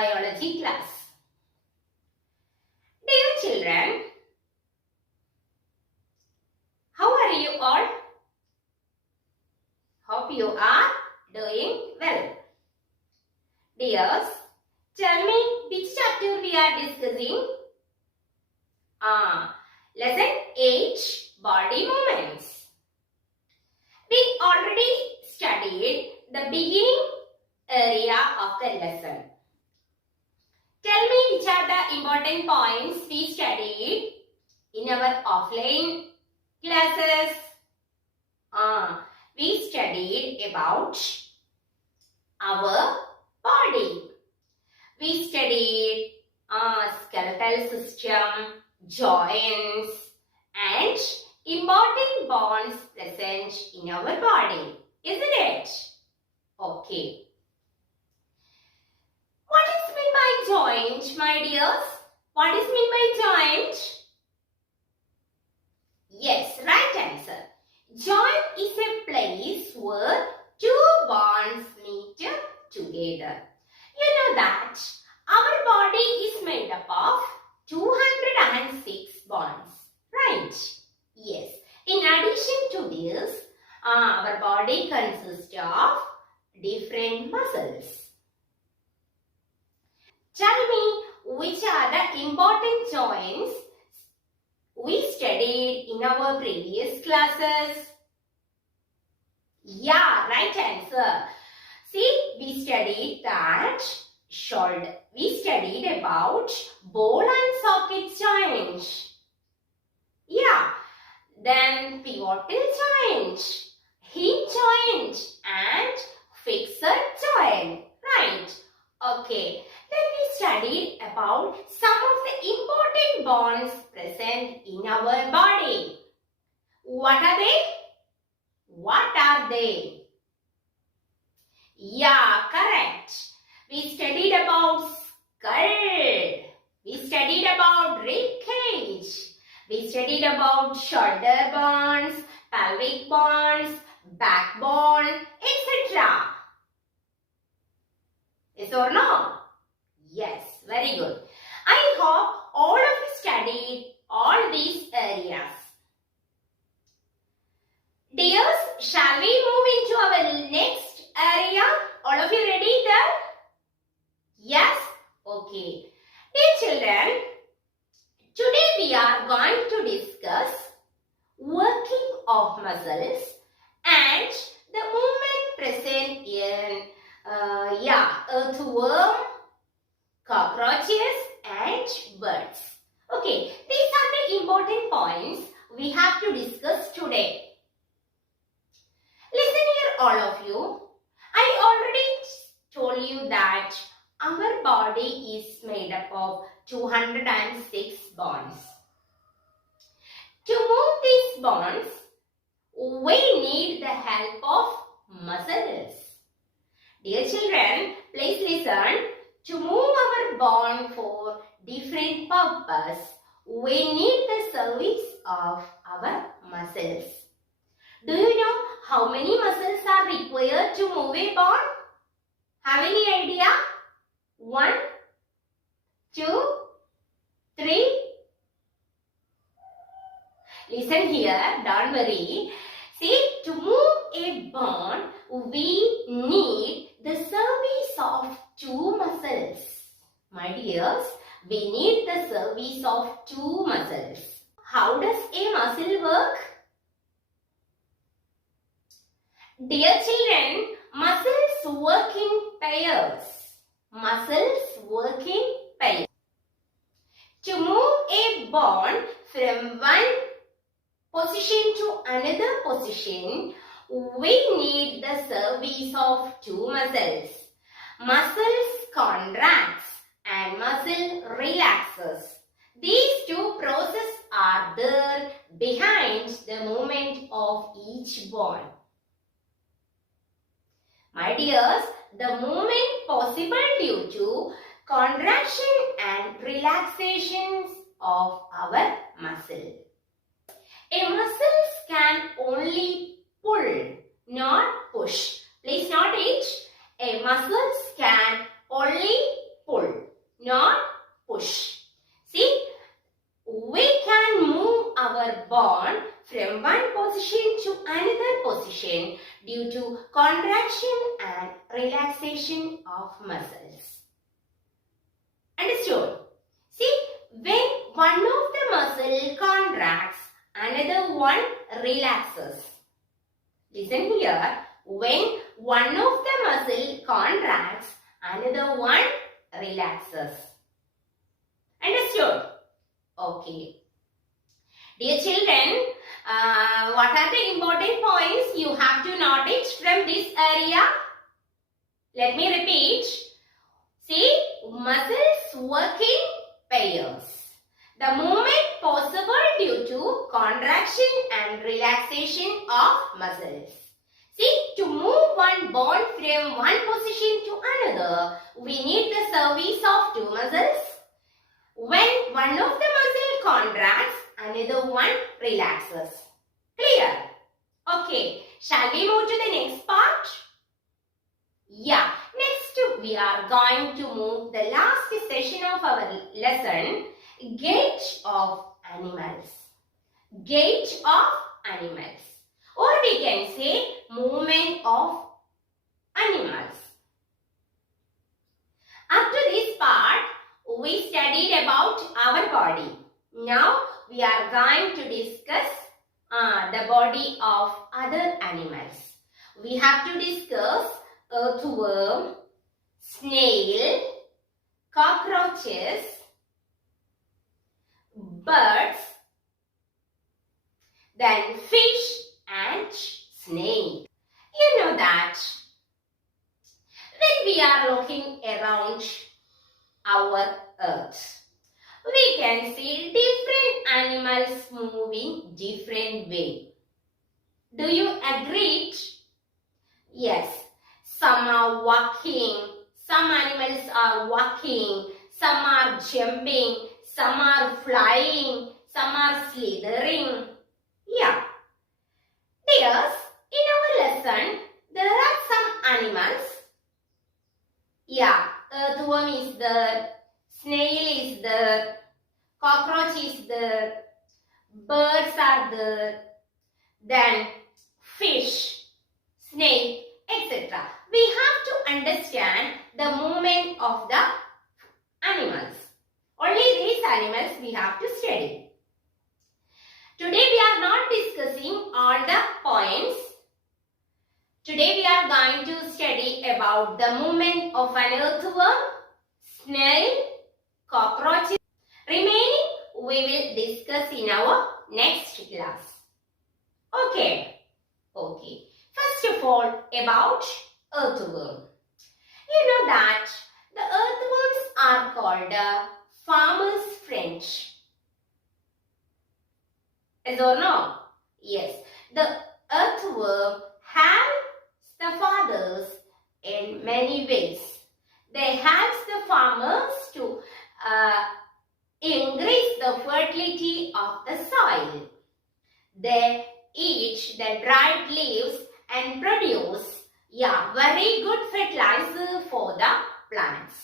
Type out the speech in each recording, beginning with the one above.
biology class. Dear children, how are you all? Hope you are doing well. Dears, tell me which chapter we are discussing? Lesson 8, Body Movements. We already studied the beginning area of the lesson. Tell me which are the important points we studied in our offline classes. We studied about our body. We studied skeletal system, joints, and important bones present in our body. Isn't it? Okay. What is meant by joint, my dears? What is meant by joint? Yes, right answer. Joint is a place where two bones meet together. You know that our body is made up of 206 bones, right? Yes. In addition to this, our body consists of different muscles. Tell me which are the important joints we studied in our previous classes. Yeah, right answer. See, we studied that shoulder. We studied about ball and socket joint. Yeah. Then pivotal joint, hinge joint and fixed joint. Right. Okay. Then we studied about some of the important bones present in our body. What are they? What are they? Yeah, correct. We studied about skull. We studied about rib cage. We studied about shoulder bones, pelvic bones, backbone, etc. Yes or no? Yes, very good. I hope all of you studied all these areas. Dears, shall we move into our next area? All of you ready there? Yes? Okay. Dear children, today we are going to discuss working of muscles and the movement present in earthworm, cockroaches and birds. Okay, these are the important points we have to discuss today. Listen here all of you. I already told you that our body is made up of 206 bones. To move these bones, we need the help of muscles. Dear children, please listen. To move our bone for different purpose, we need the service of our muscles. Do you know how many muscles are required to move a bone? Have any idea? 1, 2, 3. Listen here, don't worry. See, to move a bone, we need the service of 2 muscles. My dears, we need the service of 2 muscles. How does a muscle work? Dear children, muscles work in pairs. Muscles work in pairs. To move a bone from one position to another position, we need the service of 2 muscles. Muscles contracts and muscle relaxes. These 2 processes are there behind the movement of each bone. My dears, the movement possible due to contraction and relaxations of our muscle. A muscle can only pull, not push. Please note it. A muscle can only pull, not push. See, we can move our bone from one position to another position due to contraction and relaxation of muscles. Understood? See, when one of the muscle contracts, another one relaxes. Listen here. When one of the muscle contracts, another one relaxes. Understood? Okay. Dear children, what are the important points you have to notice from this area? Let me repeat. See, muscles work in pairs. The movement possible due to contraction and relaxation of muscles. See, to move one bone from one position to another, we need the service of two muscles. When one of the muscle contracts, another one relaxes. Clear? Okay, shall we move to the next part? Yeah, next we are going to move the last session of our lesson, gait of animals. Gait of animals. Or we can say movement of animals. Up to this part, we studied about our body. Now we are going to discuss the body of other animals. We have to discuss earthworm, snail, cockroaches, birds, then fish and snake. You know that when we are looking around our earth, we can see different animals moving different way. Do you agree? Yes, some are walking, some animals are walking, some are jumping, some are flying, some are slithering. Yeah. Dears, in our lesson, there are some animals. Yeah, earthworm is there, snail is there, cockroach is there, birds are there, then fish, snake, etc. We have to understand the movement of the animals. Only these animals we have to study. Today we are not discussing all the points. Today we are going to study about the movement of an earthworm, snail, cockroach. Remaining we will discuss in our next class. Okay. First of all, about earthworm. You know that the earthworms are called farmer's friend. Yes or no? Yes. The earthworm helps the fathers in many ways. They help the farmers to increase the fertility of the soil. They eat the dried leaves and produce very good fertilizer for the plants.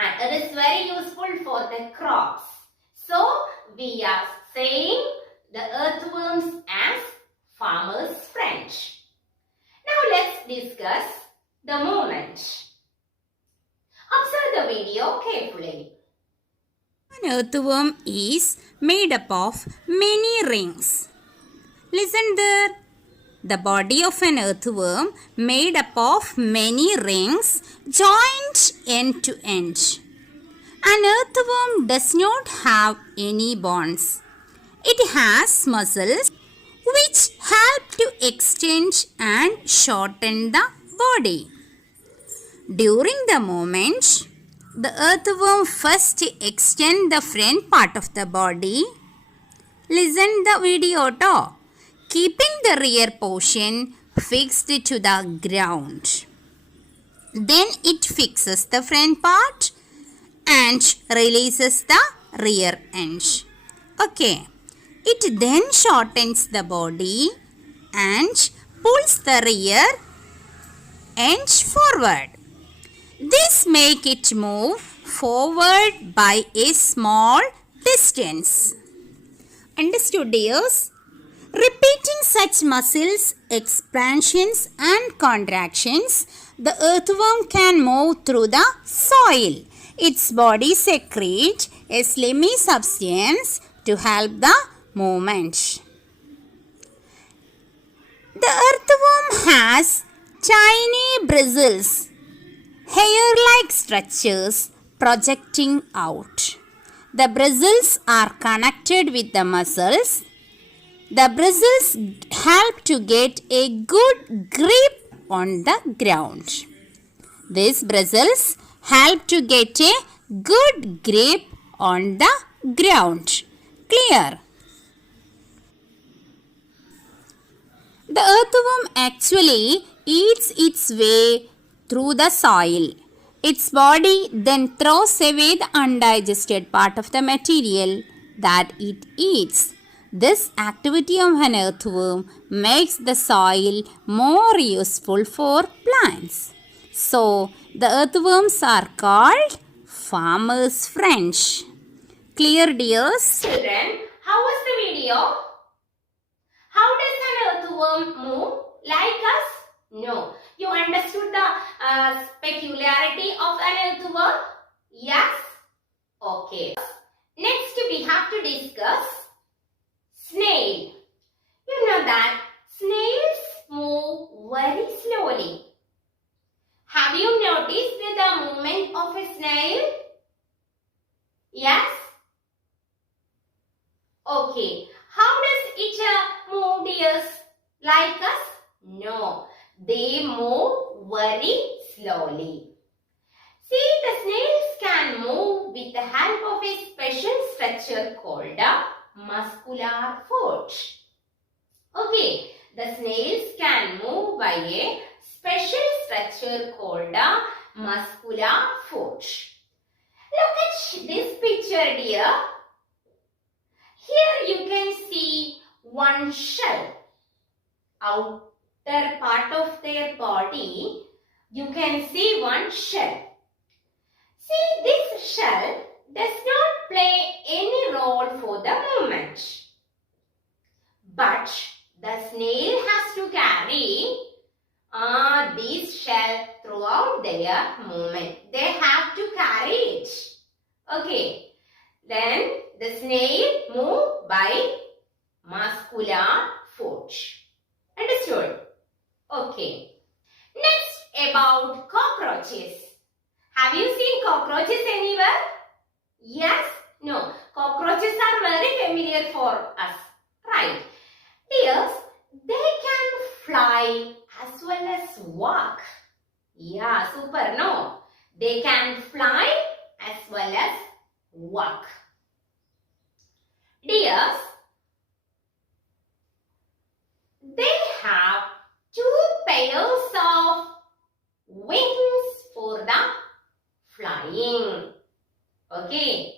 And it is very useful for the crops. So, we are saying the earthworms as farmer's friend. Now, let's discuss the movement. Observe the video carefully. An earthworm is made up of many rings. Listen there. The body of an earthworm made up of many rings joined end to end. An earthworm does not have any bones. It has muscles which help to extend and shorten the body. During the movement, the earthworm first extends the front part of the body. Listen the video too. Keeping the rear portion fixed to the ground. Then it fixes the front part and releases the rear end. Okay. It then shortens the body and pulls the rear end forward. This makes it move forward by a small distance. Understood, dears? Repeating such muscles, expansions and contractions, the earthworm can move through the soil. Its body secretes a slimy substance to help the movement. The earthworm has tiny bristles, hair-like structures projecting out. The bristles are connected with the muscles. The bristles help to get a good grip on the ground. These bristles help to get a good grip on the ground. Clear? The earthworm actually eats its way through the soil. Its body then throws away the undigested part of the material that it eats. This activity of an earthworm makes the soil more useful for plants. So, the earthworms are called farmers' friends. Clear, dears? Children, how was the video? How does an earthworm move? Like us? No. You understood the peculiarity of an earthworm? Yes? Okay. Next we have to discuss snail. You know that snails move very slowly. Have you noticed the movement of a snail? Yes? Okay. How does it move, dears? Like us? No. They move very slowly. See, the snails can move with the help of a special structure called a muscular foot. Okay, the snails can move by a special structure called a muscular foot. Look at this picture, dear. Here you can see one shell. Outer part of their body, you can see one shell. See, this shell does not play any role for the movement. But the snail has to carry this shell throughout their movement. They have to carry it. Okay. Then the snail move by muscular foot. Understood? Okay. Next about cockroaches. Have you seen cockroaches anywhere? Yes? No. Cockroaches are very familiar for us. Right. Dears, they can fly as well as walk. Yeah, super, no? They can fly as well as walk. Dears, they have two pairs of wings for the flying. Okay.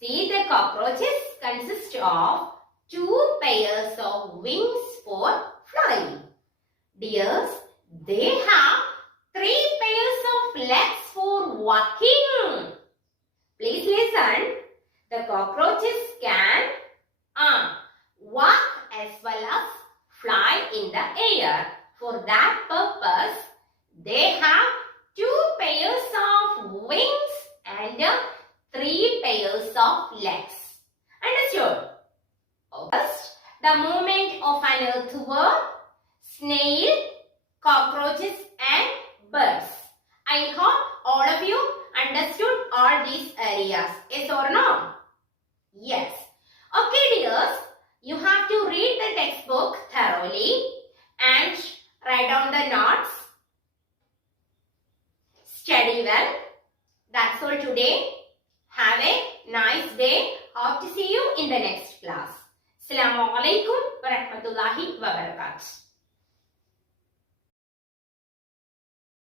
See, the cockroaches consist of two pairs of wings for flying. Dears, they have three pairs of legs for walking. Please listen. The cockroaches can walk as well as fly in the air. For that purpose, they have two pairs of wings and three pairs of legs. Understood? First, the movement of an earthworm, snail, cockroaches and birds. I hope all of you understood all these areas. Yes or no? Yes. Okay, dears. You have to read the textbook thoroughly and write down the notes. Study well. That's all today. Have a nice day. Hope to see you in the next class. Assalamu alaikum wa rahmatullahi wa barakatuh.